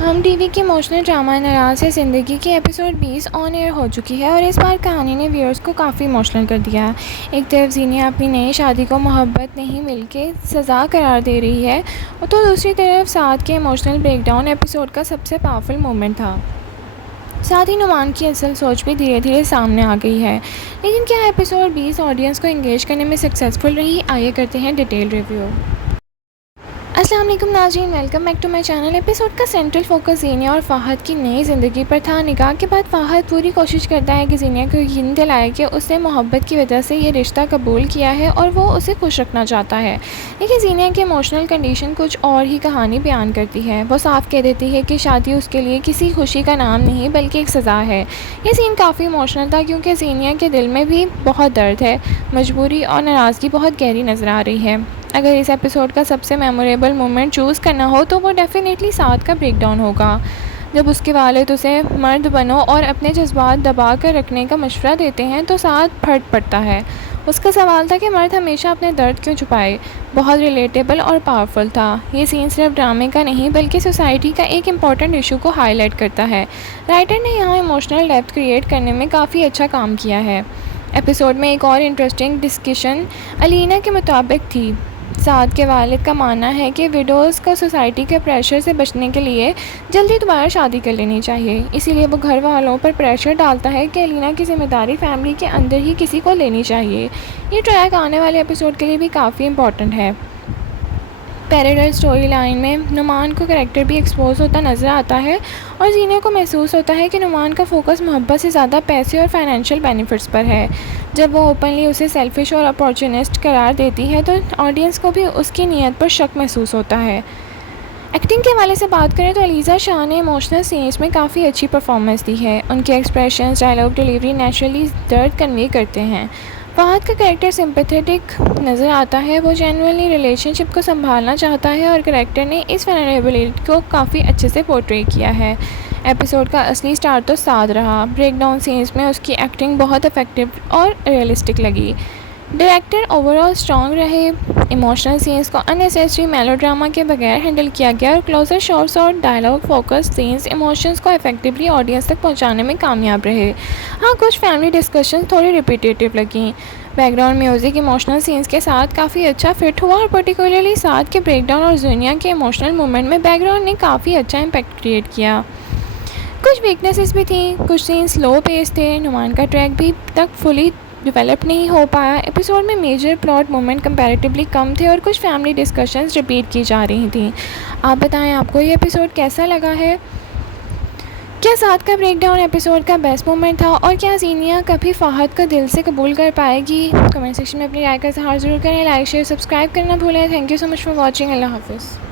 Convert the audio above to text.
हम टीवी की emotional drama नाराज़ है ज़िंदगी की एपिसोड 20 ऑन एयर हो चुकी है और इस बार कहानी ने व्यूअर्स को काफ़ी इमोशनल कर दिया। एक तरफ जीनिया अपनी नई शादी को मोहब्बत नहीं मिलके सज़ा करार दे रही है, तो दूसरी तरफ साथ के इमोशनल ब्रेकडाउन एपिसोड का सबसे पावरफुल मोमेंट था। साथ ही नुमान की असल सोच भी धीरे धीरे सामने आ गई है। लेकिन क्या एपिसोड 20 ऑडियंस को एंगेज करने में सक्सेसफुल रही? आइए करते हैं डिटेल रिव्यू। अस्सलाम वालेकुम नाज़रीन, welcome back to my channel. Episode का सेंट्रल फोकस ज़ीनिया और फ़ाहद की नई ज़िंदगी पर था। निकाह के बाद फ़ाहद पूरी कोशिश करता है कि ज़ीनिया को यकीन दिलाए कि उसने मोहब्बत की वजह से ये रिश्ता कबूल किया है और वो उसे खुश रखना चाहता है। लेकिन ज़ीनिया की इमोशनल कंडीशन कुछ और ही कहानी बयान करती है। वो साफ कह देती है कि शादी उसके लिए किसी खुशी का नाम नहीं बल्कि एक सज़ा है। ये सीन काफ़ी इमोशनल था क्योंकि ज़ीनिया के दिल में भी बहुत दर्द है, मजबूरी और नाराज़गी बहुत गहरी नज़र आ रही है। अगर इस एपिसोड का सबसे मेमोरेबल मोमेंट चूज़ करना हो तो वो डेफिनेटली साथ का ब्रेकडाउन होगा, जब उसके वालिद उसे मर्द बनो और अपने जज्बात दबा कर रखने का मशवरा देते हैं तो साथ फट पड़ता है। उसका सवाल था कि मर्द हमेशा अपने दर्द क्यों छुपाए, बहुत रिलेटेबल और पावरफुल था। ये सीन सिर्फ ड्रामे का नहीं बल्कि सोसाइटी का एक इम्पॉर्टेंट इशू को हाईलाइट करता है। राइटर ने यहाँ इमोशनल डेप्थ क्रिएट करने में काफ़ी अच्छा काम किया है। एपिसोड में एक और इंटरेस्टिंग डिस्कशन अलीना के मुताबिक थी। साद के वालिद का मानना है कि विडोज़ का सोसाइटी के प्रेशर से बचने के लिए जल्दी दोबारा शादी कर लेनी चाहिए। इसीलिए वो घर वालों पर प्रेशर डालता है कि अलीना की ज़िम्मेदारी फैमिली के अंदर ही किसी को लेनी चाहिए। ये ट्रैक आने वाले एपिसोड के लिए भी काफ़ी इंपॉर्टेंट है। पैरेलल स्टोरी लाइन में नुमान को करैक्टर भी एक्सपोज होता नज़र आता है और जीनिया को महसूस होता है कि नुमान का फोकस मोहब्बत से ज़्यादा पैसे और फाइनेंशियल बेनिफिट्स पर है। जब वो ओपनली उसे सेल्फिश और अपॉर्चुनिस्ट करार देती है तो ऑडियंस को भी उसकी नीयत पर शक महसूस होता है। एक्टिंग के हवाले से बात करें तो अलीज़ा शाह ने इमोशनल सीन्स में काफ़ी अच्छी परफॉर्मेंस दी है। उनके एक्सप्रेशंस, डायलॉग डिलीवरी नेचुरली दर्द कन्वे करते हैं। फ़हद का कैरेक्टर सिंपैथेटिक नज़र आता है। वो जेन्युइनली रिलेशनशिप को संभालना चाहता है और कैरेक्टर ने इस वल्नरेबिलिटी को काफ़ी अच्छे से पोर्ट्रे किया है। एपिसोड का असली स्टार तो साद रहा। ब्रेकडाउन सीन्स में उसकी एक्टिंग बहुत इफेक्टिव और रियलिस्टिक लगी। डायरेक्टर ओवरऑल स्ट्रॉन्ग रहे। इमोशनल सीन्स को अननेसेसरी मेलोड्रामा के बगैर हैंडल किया गया और क्लोजर शॉट्स और डायलॉग फोकस सीन्स इमोशंस को इफेक्टिवली ऑडियंस तक पहुंचाने में कामयाब रहे। हाँ, कुछ फैमिली डिस्कशन थोड़ी रिपीटेटिव लगी। बैकग्राउंड म्यूज़िक इमोशनल सीन्स के साथ काफ़ी अच्छा फिट हुआ और पर्टिकुलरली साथ के ब्रेकडाउन और जुनिया के इमोशनल मोमेंट में बैकग्राउंड ने काफ़ी अच्छा इम्पैक्ट क्रिएट किया। कुछ वीकनेसेस भी थी, कुछ सीन्स लो पेस थे। नुमान का ट्रैक भी तक फुली डेवलप नहीं हो पाया। एपिसोड में मेजर प्लॉट मोमेंट कंपैरेटिवली कम थे और कुछ फैमिली डिस्कशंस रिपीट की जा रही थी। आप बताएं आपको ये एपिसोड कैसा लगा है? क्या साथ का ब्रेकडाउन एपिसोड का बेस्ट मोमेंट था और क्या जीनिया कभी फ़हद को दिल से कबूल कर पाएगी? कमेंट सेक्शन में अपनी राय का इज़हार ज़रूर करें। लाइक शेयर सब्सक्राइब करना भूलें। Thank you so much for watching. अल्लाह हाफ़िज़।